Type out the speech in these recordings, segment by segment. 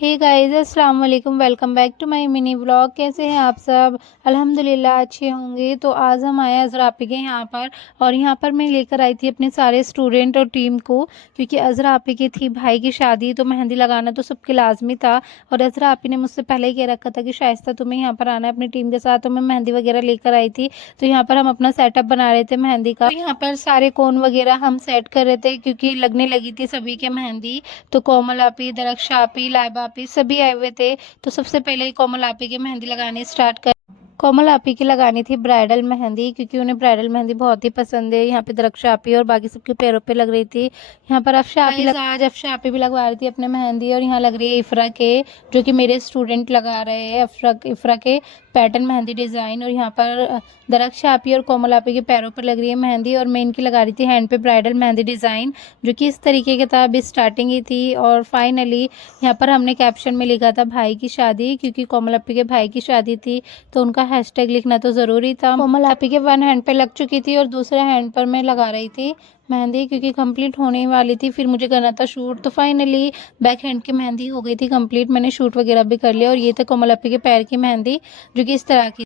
हे guys, अस्सलाम वालेकुम। Welcome back to my mini vlog. कैसे हैं आप सब? अल्हम्दुलिल्लाह अच्छे होंगे। तो आज हम आए अज़रा आपी के यहाँ पर, और यहाँ पर मैं लेकर आई थी अपने सारे स्टूडेंट और टीम को, क्योंकि अज़रा आपी की थी भाई की शादी, तो मेहंदी लगाना तो सबके लाजमी था। और अज़रा आपी ने मुझसे पहले ही कह रखा था कि शाइस्ता तुम्हें यहाँ पर आना है अपनी टीम के साथ, तो मैं मेहंदी वगैरह लेकर आई थी। तो यहाँ पर हम अपना सेटअप बना रहे थे मेहंदी का। तो यहाँ पर सारे कोन वगैरह हम सेट कर रहे थे, क्योंकि लगने लगी थी सभी के मेहंदी। तो कोमल आपी, दरख्श आपी, लाइबा आपी सभी आए हुए थे। तो सबसे पहले कोमल आपी की मेहंदी लगानी स्टार्ट कर। कोमल आपी की लगानी थी ब्राइडल मेहंदी, क्योंकि उन्हें ब्राइडल मेहंदी बहुत ही पसंद है। यहाँ पे दरख्शा आपी और बाकी सबके पैरों पे लग रही थी। यहाँ पर आज अफशा आपी भी लगवा रही थी अपने मेहंदी, और यहाँ लग रही है इफ़रा के, जो कि मेरे स्टूडेंट लगा रहे हैं इफ़रा के पैटर्न मेहंदी डिज़ाइन। और यहाँ पर दरख्शा आपी और कोमल आपी के पैरों पर लग रही है मेहंदी, और मैं इनकी लगा रही थी हैंड पे ब्राइडल मेहंदी डिज़ाइन, जो कि इस तरीके की था। अभी स्टार्टिंग ही थी। और फाइनली यहाँ पर हमने कैप्शन में लिखा था भाई की शादी, क्योंकि कोमल आपी के भाई की शादी थी, तो उनका हैशटैग लिखना तो ज़रूरी था। कोमल आपी के वन हैंड पे लग चुकी थी, और दूसरे हैंड पर मैं लगा रही थी मेहंदी, क्योंकि कंप्लीट होने वाली थी। फिर मुझे करना था शूट, तो फाइनली बैक हैंड की मेहंदी हो गई थी कंप्लीट। मैंने शूट वगैरह भी कर लिया। और ये थे कोमल आपी के पैर की मेहंदी, जो कि इस तरह की।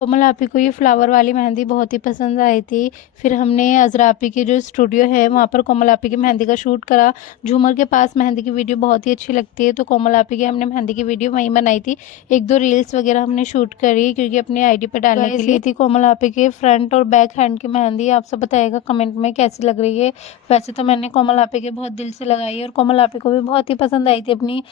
कोमल आपी को ये फ्लावर वाली मेहंदी बहुत ही पसंद आई थी। फिर हमने अज़रा आपी की जो स्टूडियो है वहाँ पर कोमल आपी की मेहंदी का शूट करा। झूमर के पास मेहंदी की वीडियो बहुत ही अच्छी लगती है, तो कोमल आपी की हमने मेहंदी की वीडियो वहीं बनाई थी। एक दो रील्स वगैरह हमने शूट करी, क्योंकि अपने आईडी पर डालने के लिए थी। कोमल आपी के फ्रंट और बैक हैंड की मेहंदी। आप सब बताइएगा कमेंट में कैसी लग रही है। वैसे तो मैंने कोमल आपी के बहुत दिल से लगाई है, और कोमल आपी को भी बहुत ही पसंद आई थी अपनी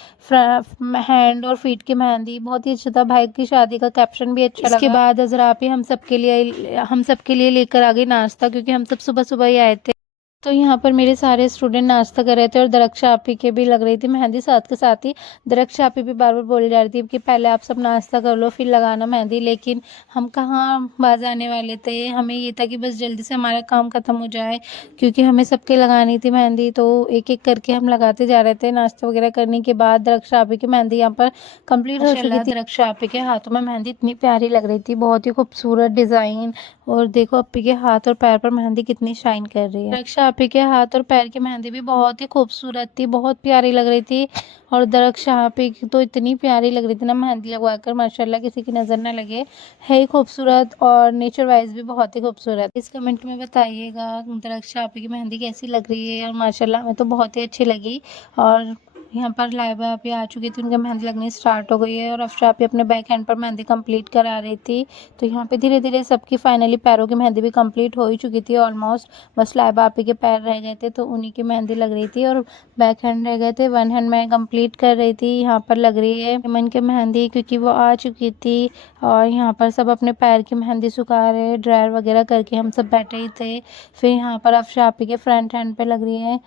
हैंड और फीट की मेहंदी। बहुत ही अच्छा था। भाई की शादी का कैप्शन भी अच्छा लगा। इसके बाद अज़रा आपी हम सबके लिए लेकर आ गई नाश्ता, क्योंकि हम सब सुबह सुबह ही आए थे। तो यहाँ पर मेरे सारे स्टूडेंट नाश्ता कर रहे थे, और दरख्शा आपी के भी लग रही थी मेहंदी साथ के साथ ही। दरख्शा आपी भी बार बार बोल जा रही थी कि पहले आप सब नाश्ता कर लो फिर लगाना मेहंदी, लेकिन हम कहाँ बाज आने वाले थे। हमें ये था कि बस जल्दी से हमारा काम ख़त्म हो जाए, क्योंकि हमें सबके लगानी थी मेहंदी। तो एक एक करके हम लगाते जा रहे थे। नाश्ता वगैरह करने के बाद दरख्शा आपी की मेहंदी यहाँ पर कंप्लीट हो चुकी थी। दरख्शा आपी के हाथों में मेहंदी इतनी प्यारी लग रही थी, बहुत ही खूबसूरत डिज़ाइन। और देखो अपी के हाथ और पैर पर मेहंदी कितनी शाइन कर रही है। दरख्शा आपी के हाथ और पैर की मेहंदी भी बहुत ही खूबसूरत थी, बहुत प्यारी लग रही थी। और दरख्शा आपी की तो इतनी प्यारी लग रही थी ना मेहंदी लगवाकर, माशाल्लाह किसी की नज़र ना लगे। है ही खूबसूरत, और नेचर वाइज भी बहुत ही खूबसूरत। इस कमेंट में बताइएगा दरख्शा आपी की मेहंदी कैसी लग रही है। और माशाल्लाह हमें तो बहुत ही अच्छी लगी। और यहाँ पर लाइबा आपी आ चुकी थी, उनका मेहंदी लगनी स्टार्ट हो गई है। और अफशा आपी अपने बैक हैंड पर मेहंदी कंप्लीट करा रही थी। तो यहाँ पे धीरे धीरे सबकी फाइनली पैरों की मेहंदी भी कंप्लीट हो ही चुकी थी ऑलमोस्ट। बस लाइबा आपी के पैर रह गए थे, तो उन्हीं की मेहंदी लग रही थी। और बैक हैंड रह गए थे, वन हैंड मैं कंप्लीट कर रही थी। यहाँ पर लग रही है मन की मेहंदी, क्योंकि वो आ चुकी थी। और यहाँ पर सब अपने पैर की मेहंदी सुखा रहे हैं, ड्रायर वगैरह करके हम सब बैठे ही थे। फिर यहाँ पर अफशा आपी के फ्रंट हैंड पे लग रही है।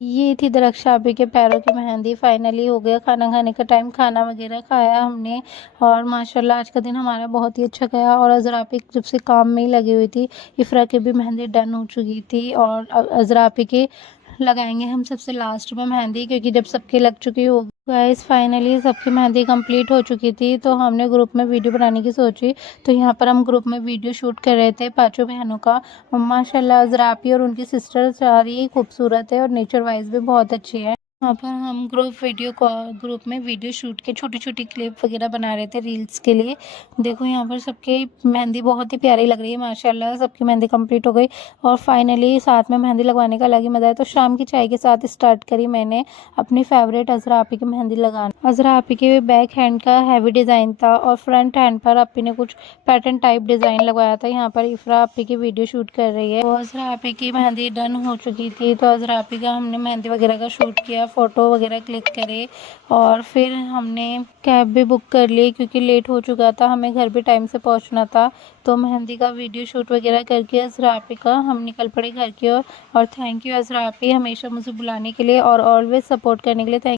ये थी दरख्शा आपी के पैरों की मेहंदी। फाइनली हो गया खाना खाने का टाइम, खाना वगैरह खाया हमने। और माशाल्लाह आज का दिन हमारा बहुत ही अच्छा गया। और अज़रा आपी जब से काम में ही लगी हुई थी। इफ़रा की भी मेहंदी डन हो चुकी थी, और अज़रा आपी के लगाएंगे हम सबसे लास्ट में मेहंदी, क्योंकि जब सबके लग चुकी होगी। गाइस फाइनली सबकी मेहंदी कंप्लीट हो चुकी थी, तो हमने ग्रुप में वीडियो बनाने की सोची। तो यहाँ पर हम ग्रुप में वीडियो शूट कर रहे थे पांचों बहनों का। और माशाल्लाह अज़रा आपी और उनकी सिस्टर सारी खूबसूरत है, और नेचर वाइज भी बहुत अच्छी है। यहाँ पर हम ग्रुप में वीडियो शूट के छोटी छोटी क्लिप वगैरह बना रहे थे रील्स के लिए। देखो यहाँ पर सबके मेहंदी बहुत ही प्यारी लग रही है, माशाल्लाह सबकी मेहंदी कंप्लीट हो गई। और फाइनली साथ में मेहंदी लगवाने का अलग ही मज़ा है। तो शाम की चाय के साथ स्टार्ट करी मैंने अपनी फेवरेट अज़रा आपी की मेहंदी लगाना। अज़रा आपी के बैक हैंड का हैवी डिज़ाइन था, और फ्रंट हैंड पर आपी ने कुछ पैटर्न टाइप डिज़ाइन लगवाया था। यहाँ पर इफ़रा आपी की वीडियो शूट कर रही है। तो अज़रा आपी की मेहंदी डन हो चुकी थी, तो अज़रा आपी का हमने मेहंदी वगैरह का शूट किया, फ़ोटो वगैरह क्लिक करे। और फिर हमने कैब भी बुक कर ली, क्योंकि लेट हो चुका था, हमें घर भी टाइम से पहुँचना था। तो मेहंदी का वीडियो शूट वगैरह करके अज़रा आपी का हम निकल पड़े घर की ओर। और थैंक यू अज़रा आपी हमेशा मुझे बुलाने के लिए और ऑलवेज सपोर्ट करने के लिए। थैंक